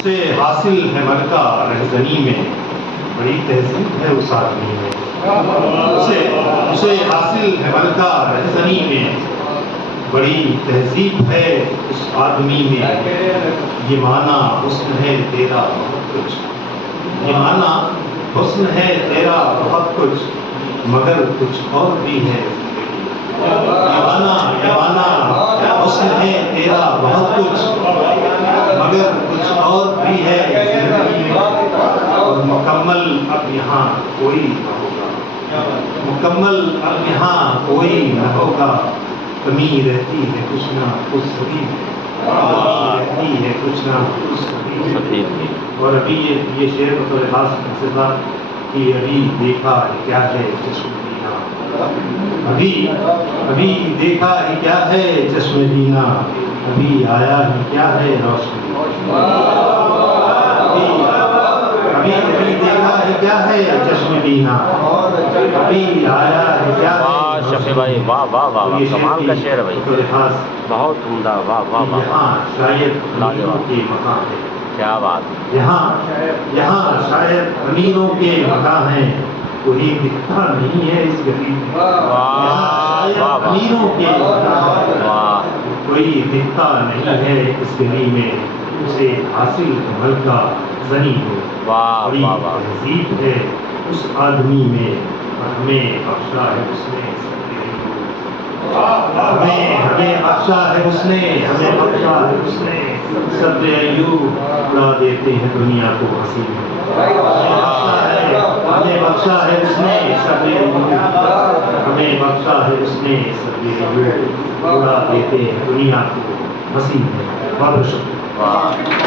اسے حاصل ہے ملکہ رہزنی میں، بڑی تہذیب ہے اس آدمی میں، اسے حاصل ہے ملکہ رہزنی میں، بڑی تہذیب ہے اس آدمی میں، یہ معنی حسن ہے تیرا بہت کچھ، یہ معنی حسن ہے تیرا بہت کچھ، مگر کچھ اور بھی ہے، یہ معنی حسن ہے تیرا بہت کچھ، مگر کچھ اور بھی ہے زندگی میں، اور مکمل اب یہاں کوئی نہ ہوگا، مکمل اب یہاں کوئی نہ ہوگا، کمی رہتی ہے کچھ نہ کچھ سبھی رہتی ہے کچھ نہ کچھ سبھی۔ اور ابھی یہ شعر بطور خاص تھا کہ ابھی دیکھا ہے کیا ہے چشم بینا، ابھی دیکھا ہے کیا ہے چشم بینا، ابھی آیا ہے کیا ہے روشنی، ابھی دیکھا ہے کیا ہے چشم بینا، ابھی آیا ہے کیا ہے۔ شفیع بھائی واہ واہ واہ واہ، کمال کا شعر ہے بھائی، بہت عمدہ، واہ واہ واہ، یہاں شاید امیروں کے مقام ہے، کیا بات، یہاں شاید امیروں کے مقام ہیں، کوئی دکھتا نہیں ہے اس گلی میں، امیروں کے مقام ہے، کوئی دکھتا نہیں ہے اس گلی میں، اسے حاصل ملکہ زنی ہو، بڑی تہذیب ہے اس آدمی میں، ہمیں بخشا ہے اس نے ہمیں بخشا ہے اس نے، ہمیں بخشا ہے اس نے، سب ایوب اڑا دیتے ہیں دنیا کو ہنسی میں، ہمیں بخشا ہے اس نے، سب ایوب ہمیں بخشا ہے اس نے، سب ایوب اڑا دیتے ہیں دنیا کو ہنسی میں۔ بہت شکریہ۔